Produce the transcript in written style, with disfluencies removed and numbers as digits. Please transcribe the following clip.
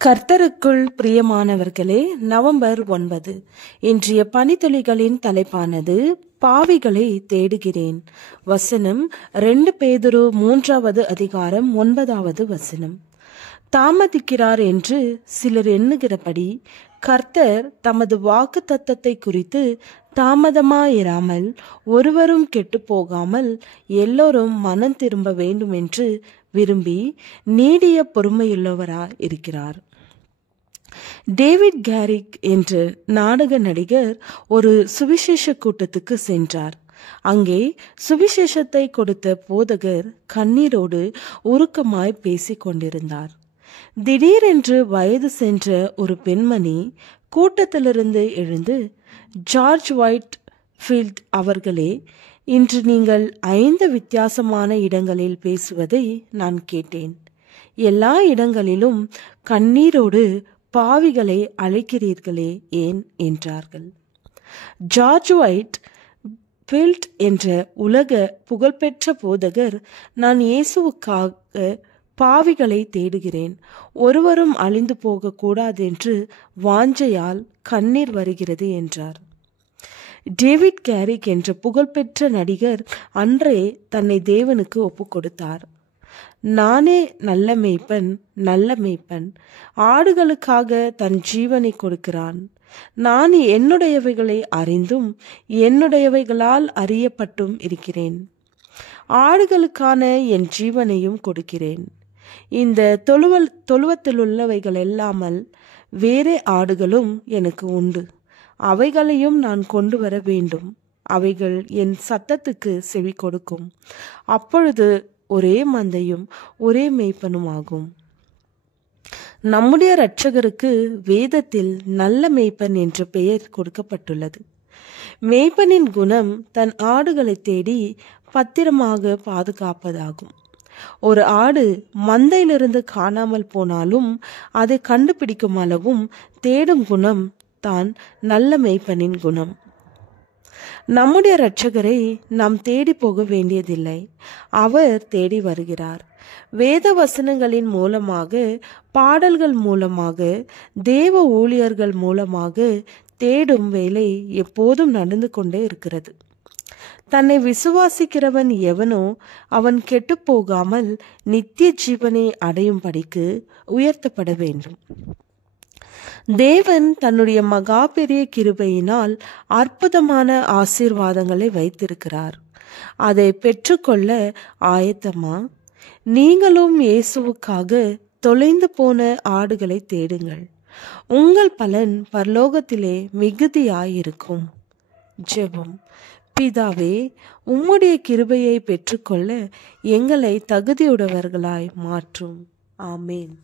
கர்த்தருக்குள் பிரியமானவர்களே, நவம்பர் 9 இன்றைய பனித்துளிகளின் தலைப்பானது பாவிகளை தேடுகிறேன். வசனம் 2 பேதுரு 3வது அதிகாரம் 9வது வசனம். தாமதிக்கிறார் என்று சிலர் எண்ணுகிறபடி கர்த்தர் தமது வாக்கு தத்தத்தை குறித்து தாமதமாயிராமல் ஒருவரும் கெட்டு போகாமல் எல்லோரும் மனம் திரும்ப வேண்டும் என்று விரும்பி நீடிய பொறுமையுள்ளவராய் இருக்கிறார். டேவிட் கேரிக் என்ற நாடக நடிகர் ஒரு சுவிசேஷ கூட்டத்துக்கு சென்றார். அங்கே சுவிசேஷத்தை கொடுத்த போதகர் கண்ணீரோடு உருக்கமாய் பேசிக் கொண்டிருந்தார். திடீரென்று வயது சென்ற ஒரு பெண்மணி கூட்டத்திலிருந்து எழுந்து, ஜார்ஜ் ஒயிட் ஃபீல்ட் அவர்களே, இன்று நீங்கள் 5 வித்தியாசமான இடங்களில் பேசுவதை நான் கேட்டேன். எல்லா இடங்களிலும் கண்ணீரோடு பாவிகளை அழைக்கிறீர்களே ஏன் என்றார்கள். ஜார்ஜ் ஒயிட் ஃபீல்ட் என்ற உலக புகழ்பெற்ற போதகர், நான் இயேசுவுக்காக பாவிகளை தேடுகிறேன், ஒருவரும் அழிந்து போக கூடாதென்று வாஞ்சையால் கண்ணீர் வருகிறது என்றார். டேவிட் கேரிக் என்ற புகழ்பெற்ற நடிகர் அன்றே தன்னை தேவனுக்கு ஒப்புக் கொடுத்தார். நானே நல்ல மேய்ப்பன், ஆடுகளுக்காக தன் ஜீவனை கொடுக்கிறான். நான் என்னுடையவைகளை அறிந்தும் என்னுடையவைகளால் அறியப்பட்டும் இருக்கிறேன். ஆடுகளுக்கான என் ஜீவனையும் கொடுக்கிறேன். இந்த தொழுவத்திலுள்ளவைகள் இல்லாமல் வேறே ஆடுகளும் எனக்கு உண்டு. அவைகளையும் நான் கொண்டு வர வேண்டும். அவைகள் என் சத்தத்துக்கு செவி கொடுக்கும். அப்பொழுது ஒரே மந்தையும் ஒரே மேய்ப்பனும் ஆகும். நம்முடைய இரட்சகருக்கு வேதத்தில் நல்ல மேய்ப்பன் என்ற பெயர் கொடுக்கப்பட்டுள்ளது. மேய்ப்பனின் குணம் தன் ஆடுகளை தேடி பத்திரமாக பாதுகாப்பதாகும். ஒரு ஆடு மந்தையிலிருந்து காணாமல் போனாலும் அதை கண்டுபிடிக்கும் அளவும் தேடும் குணம் தான் நல்ல மேய்ப்பனின் குணம். நம்முடைய இரட்சகரை நாம் தேடி போக வேண்டியதில்லை, அவர் தேடி வருகிறார். வேத வசனங்களின் மூலமாக, பாடல்கள் மூலமாக, தேவ ஊழியர்கள் மூலமாக தேடும் வேலை எப்போதும் நடந்து கொண்டே இருக்கிறது. தன்னை விசுவாசிக்கிறவன் எவனோ அவன் கெட்டு போகாமல் நித்திய ஜீவனை அடையும்படிக்கு உயர்த்தப்பட வேண்டும். தேவன் தன்னுடைய மகா பெரிய கிருபையினால் அற்புதமான ஆசீர்வாதங்களை வைத்திருக்கிறார். அதை பெற்றுக்கொள்ள ஆயத்தமா? நீங்களும் இயேசுவுக்காக தொலைந்து போன ஆடுகளை தேடுங்கள். உங்கள் பலன் பரலோகத்திலே மிகுதியாயிருக்கும். ஜெபம். பிதாவே, உம்முடைய கிருபையை பெற்றுக்கொள்ள எங்களை தகுதியுடையவர்களாய் மாற்றும். ஆமேன்.